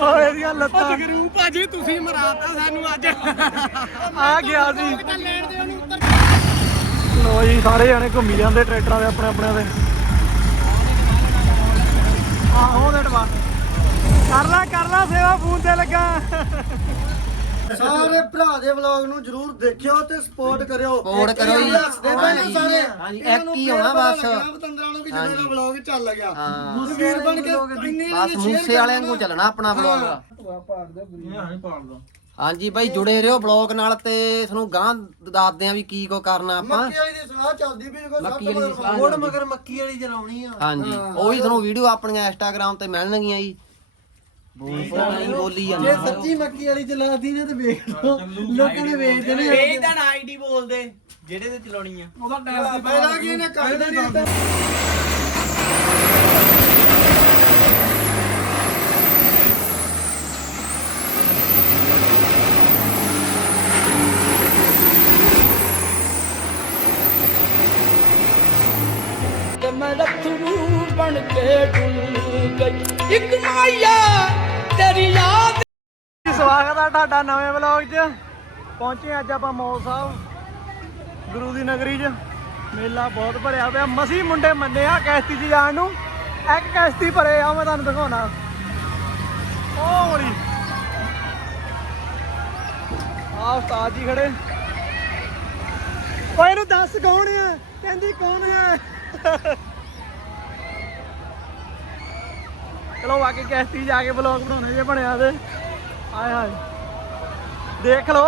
ਓਏ ਇਹਦੀਆਂ ਲੱਤਾਂ। ਗਰੂ ਭਾਜੀ ਤੁਸੀਂ ਮਰਾਤਾ ਸਾਨੂੰ ਅੱਜ। ਆ ਗਿਆ ਸੀ ਲੋ ਜੀ ਸਾਰੇ ਜਣੇ ਘੁੰਮੀ ਜਾਂਦੇ ਟਰੈਕਟਰਾਂ ਦੇ ਆਪਣੇ ਆਪਣੇ ਦੇ। ਆਹੋ ਦੇ ਟਵਾ ਕਰ ਲੈ ਕਰ ਲੈ ਸੇਵਾ ਫੋਨ ਤੇ ਲੱਗਾ। ਸਾਰੇ ਭਰਾ ਦੇ ਵਲੌਗ ਨੂੰ ਜਰੂਰ ਦੇਖਿਓ ਤੇ ਸਪੋਰਟ ਕਰਿਓ। Support ਕਰੋ ਜੀ। ਹੱਸਦੇ ਪਏ ਨੇ ਸਾਰੇ। ਹਾਂਜੀ, ਇਹਨਾਂ ਨੂੰ ਇੱਕ ਹੀ ਫੇਰ ਹੋਣਾ ਬਸ। ਲੱਗਣਾ ਪਤੰਦਰਾਂ ਨੂੰ ਵੀ ਜਦੋਂ ਦਾ ਵਲੌਗ ਚੱਲ ਗਿਆ। ਹਾਂ। ਮੁਸਕੀਰ ਬਣ ਕੇ ਇੰਨੇ ਬਸ ਮੂਸੇ ਵਾਲਿਆਂ ਨੂੰ ਚੱਲਣਾ ਆਪਣਾ ਬਲੌਗ ਹਾਂਜੀ ਬਾਈ ਜੁੜੇ ਰਹੋ ਬਲੌਗ ਨਾਲ ਤੇ ਤੁਹਾਨੂੰ ਗਾਂ ਦੱਸਦੇ ਆ ਵੀ ਕੀ ਕੋ ਕਰਨਾ ਆਪਾਂ। ਮੱਕੀ ਵਾਲੀ ਦੀ ਸਲਾਹ ਚੱਲਦੀ ਵੀ ਕੋਈ ਮੱਕੀ ਵਾਲੀ ਦੀ ਸਲਾਹ ਮੋੜ ਚੱਲਦੀ। ਮਗਰ ਮੱਕੀ ਵਾਲੀ ਚਲਾਉਣੀ ਆ। ਹਾਂਜੀ ਉਹ ਵੀ ਤੁਹਾਨੂੰ ਵੀਡੀਓ ਆਪਣੀਆਂ ਇੰਸਟਾਗ੍ਰam ਤੇ ਮਿਲਣਗੀਆਂ ਜੀ। ਬੋਲ ਜੇ ਸੱਚੀ ਮੱਕੀ ਵਾਲੀ ਚਲਾਦੀ ਨੇ ਤੇ ਵੇਖ ਲਓ ਲੋਕਾਂ ਨੇ ਵੇਚ ਦੇਣੇ ਇਹ ਤਾਂ ਆਈਡੀ ਬੋਲਦੇ ਜਿਹੜੇ ਤੇ ਚਲਾਉਣੀ ਆ। ਪਹਿਲਾਂ ਕੀ ਇਹਨੇ ਕਰ ਦੇਣੀ? ਤੇ ਮੈਂ ਬਣ ਕੇ ਡੁੱਲ ਗਈ। ਇੱਕ ਮਾਇਆ ਆ ਤੁਹਾਡਾ ਨਵੇਂ ਵਲੌਗ 'ਚ ਪਹੁੰਚੇ ਅੱਜ ਆਪਾਂ ਮੌਲ ਸਾਹਿਬ, ਗੁਰੂ ਦੀ ਨਗਰੀ 'ਚ। ਮੇਲਾ ਬਹੁਤ ਭਰਿਆ ਪਿਆ। ਮਸੀ ਮੁੰਡੇ ਮੰਨੇ ਆ ਕੈਸਤੀ 'ਚ ਜਾਣ ਨੂੰ। ਇੱਕ ਕੈਸਤੀ ਭਰੇ ਆ, ਮੈਂ ਤੁਹਾਨੂੰ ਦਿਖਾਉਣਾ। ਉਹ ਬੜੀ ਆ ਉਸਤਾਦ ਜੀ ਖੜੇ। ਓਏ, ਇਹਨੂੰ ਦੱਸ ਕੌਣ ਆ? ਕਹਿੰਦੀ ਕੌਣ ਹੈ ਚਲੋ ਆ ਕੇ ਕੈਸਤੀ ਜਾ ਕੇ ਵਲੌਗ ਬਣਾਉਣੇ ਜੇ ਬਣਿਆ ਤੇ। ਹਾਏ ਹਾਏ। ਦੇਖ ਲੋ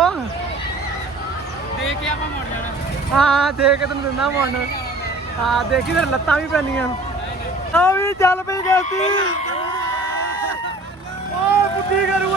ਦੇਖ ਕੇ ਆਪਾਂ ਮੁੜ ਜਾਣਾ ਹਾਂ ਦੇਖ ਕੇ ਤੈਨੂੰ ਦਿੰਦਾ ਮੁੰਨ ਹਾਂ ਦੇਖੀ ਤੇ ਲੱਤਾਂ ਵੀ ਪੈਣੀਆਂ। ਆ ਵੀ ਚੱਲ ਪਈ ਕੈਸਤੀ ਓ ਬੁੱਢੀ ਕਰੂ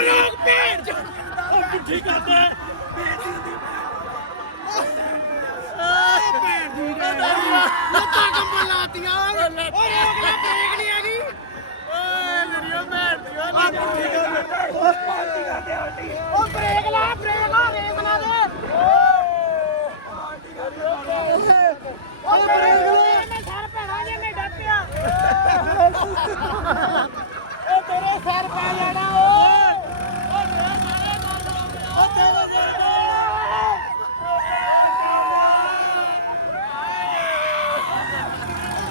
ਰੋਕ ਭੇਡ ਓ ਪੁੱਠੀ ਕਰਦਾ ਲੱਤਾਂ ਕੰਬਲ ਲਾਤੀਆਂ ਓਏ ਰੋਕ ਲੈ ਬ੍ਰੇਕ ਨਹੀਂ ਹੈਗੀ ਓਏ ਮੇਰੀ ਭੈਣ ਦੀ ਓ ਲੱਤ ਪੁੱਠੀ ਕਰ ਓ ਬ੍ਰੇਕ ਲਾ ਬ੍ਰੇਕ ਲਾ ਰੇਸ ਲਾ ਦੇ ਓ ਬ੍ਰੇਕ ਲਾ ਮੈਂ ਸਰ ਪੈਣਾ ਜੇ ਮੈਂ ਡੱਪਿਆ ਓ ਤੇਰੇ ਸਰ ਪੈ ਜਾਣਾ ਓਏ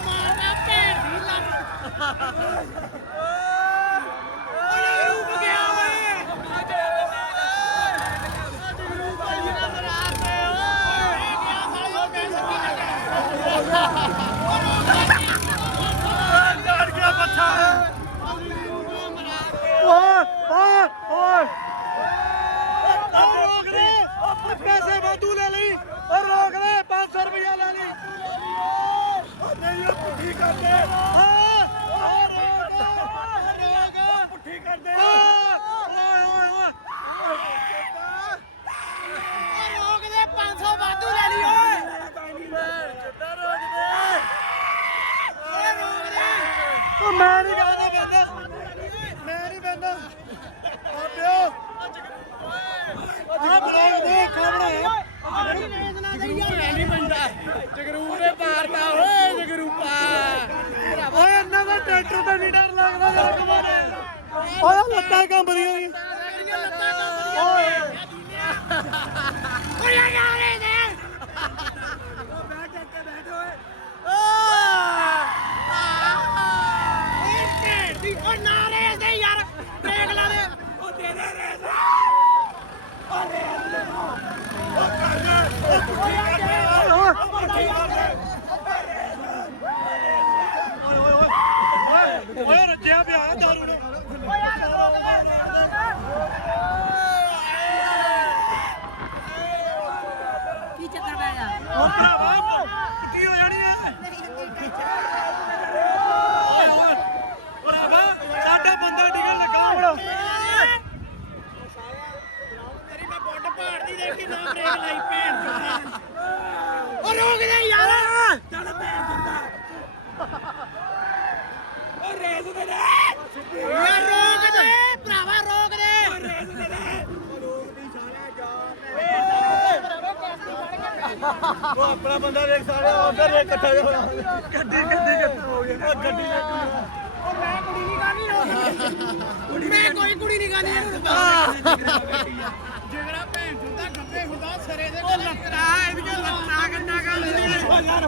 ਮਾਰਨਾ ਭੈਣ ਦੀ ਲੱਤ ਓਏ ਰੂਪ ਗਿਆ ਓਏ ਪੁੱਠੀ ਕਰਦੇ ਕਰਦੇ ਓਏ ਓਏ ਓਏ ਰੋਕ ਦੇ 500 ਵਾਧੂ ਲੈ ਲਈ ਓਏ। ਕਿੱਦਾਂ ਰੋਕਦੇ ਓਏ ਰੋਕ ਦੇ। ਉਹ ਮੈਂ ਨਹੀਂ ਕਹਿੰਦਾ। ਬੰਦਾ ਮੈਂ ਨਹੀਂ ਬੰਦਾ ਆ ਪਿਓ ਆ ਬਲੌਗ ਦੇ ਖਾਵਣਾ ਨਹੀਂ ਬੰਦਾ ਜਗਰੂਪ ਨੇ ਮਾਰਤਾ ਓਏ ਜਗਰੂਪਾ। ਓਏ ਇਹਨਾਂ ਦਾ ਟਰੈਕਟਰ ਤਾਂ ਨਹੀਂ ਡਰ ਲੱਗਦਾ ਜਰਾ ਕਮਾਰੇ ਓਏ ਲੱਤਾਂ ਕੰਬਦੀਆਂ ਨੇ ਓਏ। ਓਏ। ਯਾਰੇ ਦੇ ਓਏ ਭੈਣ ਦੀ ਓ ਨਾ ਰੇਸ ਦੇ ਯਾਰ ਬ੍ਰੇਕ ਲਾ ਦੇ ਓ ਦੇ ਦੇ ਰੇਸ ਓਏ ਰੱਜਿਆ ਪਿਆ ਦਾਰੂ ਨੇ ਕੀ ਚੱਕਰ ਪੈ ਗਿਆ ਉਹ ਭਰਾਵਾ ਕੀ ਹੋ ਜਾਣੀ ਐ ਓਏ ਓਏ ਭਰਾਵਾ ਸਾਡਾ ਬੰਦਾ ਡਿਗਣ ਲੱਗਾ ਹੁਣ ਤੇਰੀ ਮੈਂ ਬੁੱਢ ਪਹਾੜ ਦੀ ਦੇਖੀ ਨਾ ਬ੍ਰੇਕ ਲਾਈ ਭੈਣ ਚੋਦਾ ਓ ਰੋਕ ਦੇ ਯਾਰ। ਚੱਲ ਭੈਣ ਚੋਦਾ। ਓ ਰੇਸ ਦੇ ਦੇ। ਯਾਰ ਰੋਕ ਦੇ ਭਰਾਵਾ ਰੋਕ ਦੇ। ਓ ਰੇਸ ਦੇ ਦੇ। ਉਹ ਆਪਣਾ ਬੰਦਾ ਦੇਖ ਸਾਰੇ ਉਧਰ ਦੇ ਇਕੱਠਾ ਜਿਹਾ ਗੱਡੀ ਗੱਡੀ ਇਕੱਠਾ ਹੋ ਗਿਆ ਉਹ ਗੱਡੀ ਓ ਮੈਂ ਕੁੜੀ ਨਹੀਂ ਗਾਣੀ ਮੈਂ ਕੋਈ ਕੁੜੀ ਨਹੀਂ ਗਾਣੀ ਇਹਨੂੰ ਦੱਸ ਜਿਗਰਾ ਭੈਣ ਚੋਦਾ ਗੱਬੇ ਹੁੰਦਾ ਸਰੇ ਦੇ ਓ ਲੱਤਾਂ ਇਹਦੀਆਂ ਲੱਤਾਂ ਗੰਨਾ ਕਰ ਲਈ ਓ ਯਾਰ ਹੋਰ ਓ ਲੱਤਾਂ ਓ ਲੱਤਾਂ ਭੈਣ ਚੋਦਾ ਕਰਦਾ ਯਾਰ ਨਹੀਂ ਹੁੰਦਾ ਕੌਣ ਥੱਲੇ ਨਿਕਲ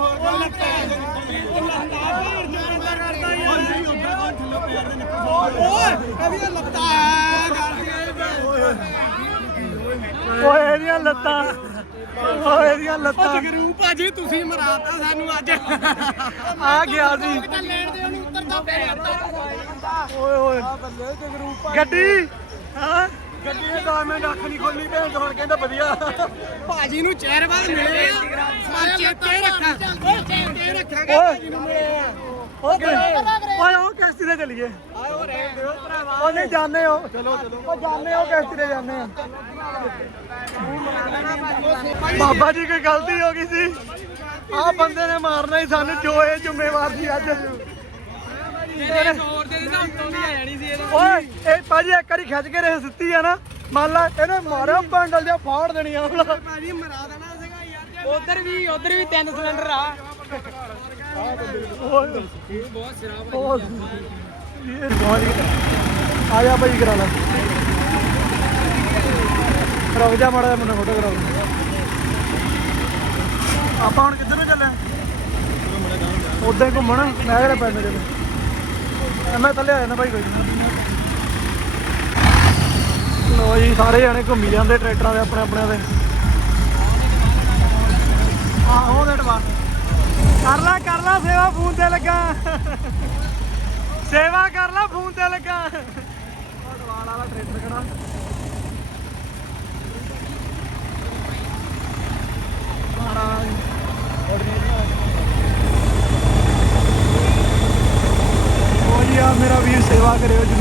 ਓਏ ਇਹਦੀਆਂ ਲੱਤਾਂ। ਓਏ ਇਹਦੀਆਂ ਲੱਤਾਂ। ਜਗਰੂ ਭਾਜੀ ਤੁਸੀਂ ਮਰਾਤਾ ਸਾਨੂੰ ਅੱਜ। ਆ ਗਿਆ ਸੀ ਓਏ ਓਏ। ਗੱਡੀ ਹਾਂ? ਗੱਡੀ ਨੇ 10 ਮਿੰਟ ਅੱਖ ਨਹੀਂ ਖੋਲੀ ਭੈਣ ਚੋਦ ਕਹਿੰਦਾ ਵਧੀਆ। ਭਾਜੀ ਨੂੰ ਚਿਹਰੇ ਵੱਲ ਮਿਲੇ ਆ। ਚੇਤੇ ਰੱਖਾਂ। ਓਏ ਚੇਤੇ ਰੱਖਾਂ। ਕਿ ਭਾਜੀ ਨੂੰ ਮਿਲੇ ਆ। ਓਕੇ ਓਏ ਉਹ ਕਿਸ਼ਤੀ ਤੇ ਚਲੀਏ। ਉਹ ਰਹਿ ਦਿਓ ਭਰਾਵਾ। ਉਹ ਨਹੀਂ ਜਾਣੇ ਹੋ। ਚਲੋ ਚਲੋ। ਉਹ ਜਾਣੇ ਹੋ ਕਿਸ਼ਤੀ ਤੇ ਜਾਣੇ ਆ ਬਾਬਾ ਜੀ ਕੋਈ ਗਲਤੀ ਹੋ ਗਈ ਸੀ? ਆ ਬੰਦੇ ਨੇ ਮਾਰਨਾ ਹੀ ਸਾਨੂੰ ਜੋ ਇਹ ਜ਼ਿੰਮੇਵਾਰ ਸੀ ਅੱਜ। ਜਿਹੜੇ ਹੋਰ ਦੇ ਤਾਂ ਉੱਤੋਂ ਦੀ ਆ ਜਾਣੀ ਸੀ ਇਹਦੇ ਓਏ ਇਹ ਭਾਜੀ ਇੱਕ ਵਾਰੀ ਖਿੱਚ ਕੇ ਰੇਸ ਦਿੱਤੀ ਆ ਨਾ ਮੰਨ ਲਾ ਇਹਨੇ ਮਾਰਿਆ ਬੰਡਲ ਜਿਹਾ ਫਾੜ ਦੇਣੀ ਆ ਹੁਣ। ਭਾਜੀ ਮਰਾ ਦੇਣਾ ਸੀਗਾ ਯਾਰ ਉਧਰ ਵੀ ਉਧਰ ਵੀ ਤਿੰਨ ਸਿਲੰਡਰ ਆ। ਓਏ ਬਹੁਤ ਸ਼ਰਾਬ ਉਹ ਇਹ ਬਹੁਤ ਹੀ ਆ ਜਾ ਭਾਈ ਕਰਾ ਲੈ। ਰੁਕ ਜਾ ਮਾੜਾ ਜਿਹਾ ਮੈਨੂੰ ਫੋਟੋ ਕਰਾ ਦੇ ਆਪਾਂ ਹੁਣ ਕਿੱਧਰ ਨੂੰ ਚੱਲੇ ਉਦਾਂ ਘੁੰਮਣ ਮੈਂ ਕਿਹੜਾ ਪੈਣ ਚੱਲੇ? ਮੈਂ ਥੱਲੇ ਆ ਜਾਣਾ ਭਾਈ ਕੋਈ ਨਹੀਂ। ਲੋ ਜੀ, ਸਾਰੇ ਜਣੇ ਘੁੰਮੀ ਜਾਂਦੇ ਟਰੈਕਟਰਾਂ ਦੇ, ਆਪਣੇ ਆਪਣੇ ਦੇ। ਆਹੋ ਉਹਦੇ ਟਵਾ ਕਰ ਲੈ ਕਰ ਲੈ, ਸੇਵਾ ਫੋਨ ਤੇ ਲੱਗਾ। ਸੇਵਾ ਕਰ ਲੈ, ਫੋਨ ਤੇ ਲੱਗਾ। ਉਹ ਦਵਾਲ ਵਾਲਾ ਟਰੈਕਟਰ ਖੜਾ ਉਹ ਜੀ ਆ ਮੇਰਾ ਵੀਰ ਸੇਵਾ ਕਰਿਓ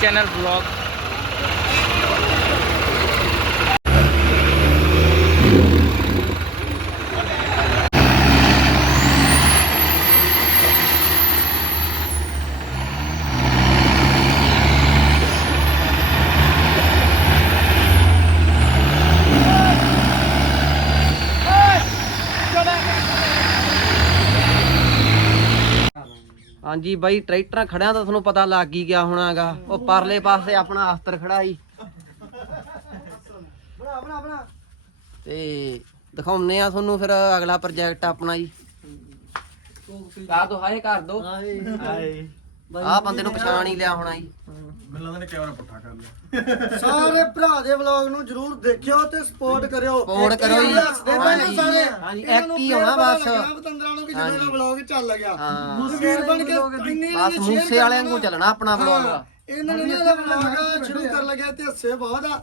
চ্যানেল ব্লগ ਹਾਂਜੀ ਬਾਈ ਟਰੈਕਟਰਾਂ ਖੜਿਆਂ ਤਾਂ ਤੁਹਾਨੂੰ ਪਤਾ ਲੱਗ ਹੀ ਗਿਆ ਹੋਣਾਗਾ। ਉਹ ਪਰਲੇ ਪਾਸੇ ਆਪਣਾ ਅਸਤਰ ਖੜਾ ਸੀ। ਬਣਾ ਬਣਾ ਬਣਾ। ਤੇ ਦਿਖਾਉਨੇ ਆ ਤੁਹਾਨੂੰ ਫਿਰ ਅਗਲਾ ਪ੍ਰੋਜੈਕਟ ਆਪਣਾ ਜੀ। ਕਰ ਦੋ ਹਾਏ ਕਰ ਦੋ। ਹਾਏ ਹਾਏ ਆ ਬੰਦੇ ਨੂੰ ਪਛਾਣ ਹੀ ਲਿਆ ਹੋਣਾ ਜੀ। ਸਾਰੇ ਭਰਾ ਦੇ ਵਲੌਗ ਨੂੰ ਜਰੂਰ ਦੇਖਿਓ ਤੇ ਸਪੋਰਟ ਕਰਿਓ। Support ਕਰੋ ਜੀ। ਨੇ। ਸਾਰੇ ਹਾਂਜੀ, ਇਹਨਾਂ ਨੂੰ ਹੀ ਹੋਣਾ ਪਤਾ ਬਸ। ਲੱਗਣਾ ਪਤੰਦਰਾਂ ਨੂੰ ਵੀ ਜਦੋਂ ਹਾਂਜੀ। ਦਾ ਵਲੌਗ ਚੱਲ ਗਿਆ। ਹਾਂ। ਵੀਰ ਬਣ ਕੇ ਜਿੰਨੇ ਬਸ ਮੂਸੇ ਵਾਲਿਆਂ ਨੂੰ ਚੱਲਣਾ ਆਪਣਾ ਵਲੌਗ ਇਹਨਾਂ ਨੇ ਇਹਦਾ ਵਲੌਗ ਸ਼ੁਰੂ ਕਰ ਲਗਿਆ ਤੇ ਹੱਸੇ ਬਹੁਤ ਆ।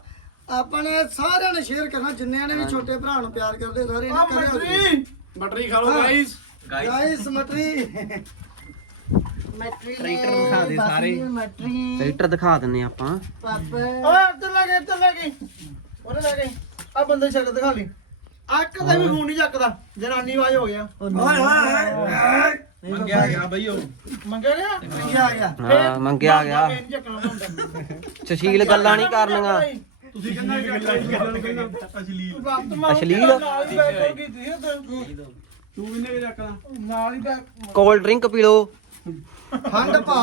ਆਪਾਂ ਨੇ ਸਾਰਿਆਂ ਨੇ ਸ਼ੇਅਰ ਕਰਨਾ ਜਿੰਨਿਆਂ ਨੇ ਵੀ ਛੋਟੇ ਭਰਾ ਨੂੰ ਪਿਆਰ ਕਰਦੇ ਸਾਰੇ ਆ ਨੇ ਕਰਿਓ ਮਟਰੀ! ਮਟਰੀ ਖਾ ਲਓ ਗਾਈਸ ਗਾਇਸ ਮਟਰੀ। ਮਟਰੀ ਟਰੈਕਟਰ ਦਿਖਾ ਦੇ ਸਾਰੇ। ਮਟਰੀ ਟਰੈਕਟਰ ਦਿਖਾ ਦਿੰਨੇ ਆਪਾਂ। ਪਾਪੇ ਓਏ ਇੱਧਰ ਲੈ ਕੇ ਇੱਧਰ ਲੈ ਕੇ। ਉਹਨੇ ਲੈ ਕੇ। ਆ ਬੰਦੇ ਸ਼ਕਲ ਦਿਖਾ ਲਈ। ਅੱਕ ਦਾ ਵੀ ਫੋਨ ਨਹੀਂ ਚੱਕਦਾ। ਜਨਾਨੀ ਆਵਾਜ਼ ਹੋ ਗਿਆ। ਓਏ ਹੋਏ ਮੰਗਿਆ ਗਿਆ ਬਈ ਉਹ। ਮੰਗਿਆ ਗਿਆ? ਕੀ ਆ ਗਿਆ। ਹਾਂ ਮੰਗਿਆ ਗਿਆ। ਸੁਸ਼ੀਲ ਗੱਲਾਂ ਨਹੀਂ ਕਰਨੀਆਂ। ਤੁਸੀਂ ਕਹਿੰਦਾ ਗੱਲਾਂ ਅਸ਼ਲੀਲ। ਅਸ਼ਲੀਲ? ਤੂੰ ਕਿੰਨੇ ਕੇ ਚੱਕਦਾ ਨਾਲ ਹੀ ਕੋਲਡ ਡਰਿੰਕ ਪੀ ਲਓ। ਠੰਡ ਭਾ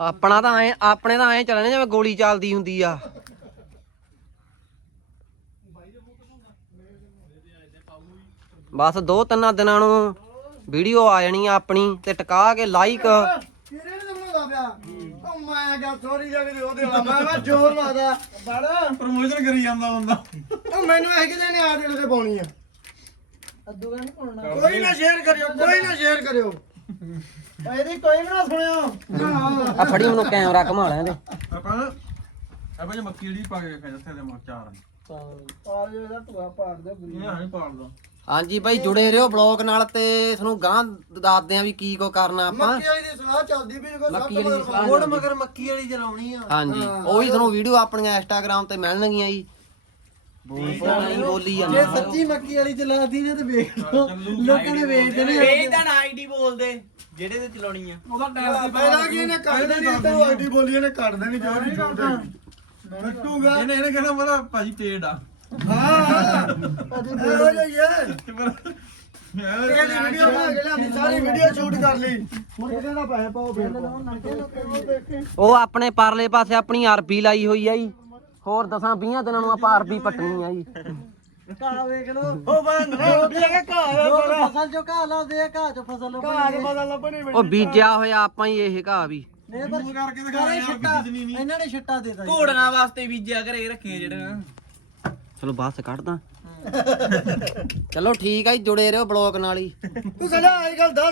ਆਪਣਾ ਤਾਂ ਐ, ਆਪਣੇ ਤਾਂ ਐ ਚੱਲਣੇ ਜਿਵੇਂ ਗੋਲੀ ਚੱਲਦੀ ਹੁੰਦੀ ਆ। ਬਸ ਦੋ ਤਿੰਨਾਂ ਦਿਨਾਂ ਨੂੰ ਵੀਡੀਓ ਆ ਜਾਣੀ ਆ ਆਪਣੀ ਤੇ ਟਿਕਾ ਕੇ ਲਾਈਕ ਕਿਹੜੇ ਨੇ ਬਣਾਉਂਦਾ ਪਿਆ। ਉਹ ਮੈਂ ਕਿਹਾ ਸੋਰੀ ਜਗਦੀ ਉਹਦੇ ਵਾਲਾ। ਮੈਂ ਕਿਹਾ ਜ਼ੋਰ ਲਾਦਾ। ਬੜ ਪ੍ਰਮੋਸ਼ਨ ਕਰੀ ਜਾਂਦਾ ਬੰਦਾ। ਉਹ ਮੈਨੂੰ ਇਹ ਕਿਤੇ ਨੇ ਆ ਦੇਣ ਤੇ ਪਾਉਣੀ ਆ। ਅੱਦੂ ਨਹੀਂ ਪਾਉਣਾ। ਕੋਈ ਨਾ ਸ਼ੇਅਰ ਕਰਿਓ ਕੋਈ ਨਾ ਸ਼ੇਅਰ ਕਰਿਓ। ਇਹਦੀ ਕੋਈ ਨਾ ਸੁਣਿਓ। ਆ ਫੜੀ ਮੈਨੂੰ ਕੈਮਰਾ ਘੁਮਾ ਲੈ ਇਹਦੇ ਆਪਾਂ ਆਪਾਂ ਜੇ ਮੱਕੀ ਜਿਹੜੀ ਪਾ ਕੇ ਖਾ ਜਿੱਥੇ ਦੇ ਚਾਰ ਪਾਲ ਜੇ ਦਾ ਟੂਆ ਪਾੜ ਦੇ ਇਹ ਹਾਂ ਪਾਲਦਾ ਹਾਂਜੀ ਬਾਈ ਜੁੜੇ ਰਹੋ ਬਲੌਗ ਨਾਲ ਤੇ ਤੁਹਾਨੂੰ ਗਾਂ ਦੱਸਦੇ ਆ ਵੀ ਕੀ ਕੋ ਕਰਨਾ ਆਪਾਂ। ਮੱਕੀ ਵਾਲੀ ਦੀ ਸਲਾਹ ਚੱਲਦੀ ਵੀ ਕੋਈ ਮੱਕੀ ਵਾਲੀ ਦੀ ਸਲਾਹ ਮੋੜ। ਮਗਰ ਮੱਕੀ ਵਾਲੀ ਚਲਾਉਣੀ ਆ। ਹਾਂਜੀ ਉਹ ਵੀ ਤੁਹਾਨੂੰ ਵੀਡੀਓ ਆਪਣੀਆਂ ਇੰਸਟਾਗ੍ਰਾਮ ਤੇ ਮਿਲਣਗੀਆਂ ਜੀ। ਬੋਲ ਨਹੀਂ ਬੋਲੀ ਜੇ ਸੱਚੀ ਮੱਕੀ ਵਾਲੀ ਚਲਾਦੀ ਨੇ ਤੇ ਵੇਖ ਲਓ ਲੋਕਾਂ ਨੇ ਵੇਚ ਦੇਣੀ ਇਹ ਤਾਂ ਆਈਡੀ ਬੋਲਦੇ ਜਿਹੜੇ ਤੇ ਚਲਾਉਣੀ ਆ। ਉਹਦਾ ਟਾਇਰ ਪਹਿਲਾਂ ਕੀ ਇਹਨੇ ਕੱਢ ਦੇਣੀ ਤੇ ਉਹ ਆਈਡੀ ਬੋਲੀ ਇਹਨੇ ਕੱਢ ਦੇਣੀ ਜੋ ਵੀ ਛੋਟੇ ਕੱਟੂਗਾ ਇਹਨੇ ਇਹਨੇ ਕਹਿਣਾ ਮੇਰਾ ਭਾਜੀ ਪੇੜ ਆ। ਹਾਂ ਇਹੋ ਜਿਹਾ ਹੀ ਹੈ ਇਹਦੀ ਵੀਡੀਓ ਬਣਾ ਕੇ ਲਿਆਂਦੀ ਸਾਰੀ ਵੀਡੀਓ ਸ਼ੂਟ ਕਰ ਲਈ ਮੁੜ ਕੇ ਕਹਿੰਦਾ ਪੈਸੇ ਪਾਓ ਫੇਰ ਉਹ ਆਪਣੇ ਪਰਲੇ ਪਾਸੇ ਆਪਣੀ ਅਰਬੀ ਲਾਈ ਹੋਈ ਆ ਜੀ। ਹੋਰ ਦਸਾਂ 20 ਦਿਨਾਂ ਨੂੰ ਆਪਾਂ ਅਰਬੀ ਪੱਟਣੀ ਆ ਜੀ। ਘਾਹ ਵੇਖ ਲਓ ਉਹ ਬੰਦ ਨਾ ਉੱਠਿਆ ਕਿ ਘਾਹ ਲੋਕ ਫਸਲ ਚੋਂ ਘਾਹ ਲਾਉਂਦੇ ਆ ਘਾਹ ਚੋਂ ਫਸਲ ਲੱਭਣੀ ਘਾਹ ਦੇ ਬਦਲ ਲੱਭਣੀ ਉਹ ਬੀਜਿਆ ਹੋਇਆ ਆਪਾਂ ਹੀ ਇਹ ਘਾਹ ਵੀ। ਨਹੀਂ ਪਰ ਕਰਕੇ ਦਿਖਾ ਯਾਰ ਛਿੱਟਾ ਕਿਸੇ ਨਹੀਂ ਇਹਨਾਂ ਨੇ ਛਿੱਟਾ ਦੇਤਾ ਜੀ। ਘੋੜਨਾ ਵਾਸਤੇ ਬੀਜਿਆ ਘਰੇ ਰੱਖੇ ਜਿਹੜਾ ਚਲੋ ਬਾਅਦ ਚ ਕੱਢਦਾ। ਚਲੋ ਠੀਕ ਆ ਜੀ ਜੁੜੇ ਰਹੋ ਬਲੌਗ ਨਾਲ ਹੀ। ਤੂੰ ਸਲਾ ਅੱਜ ਕੱਲ 10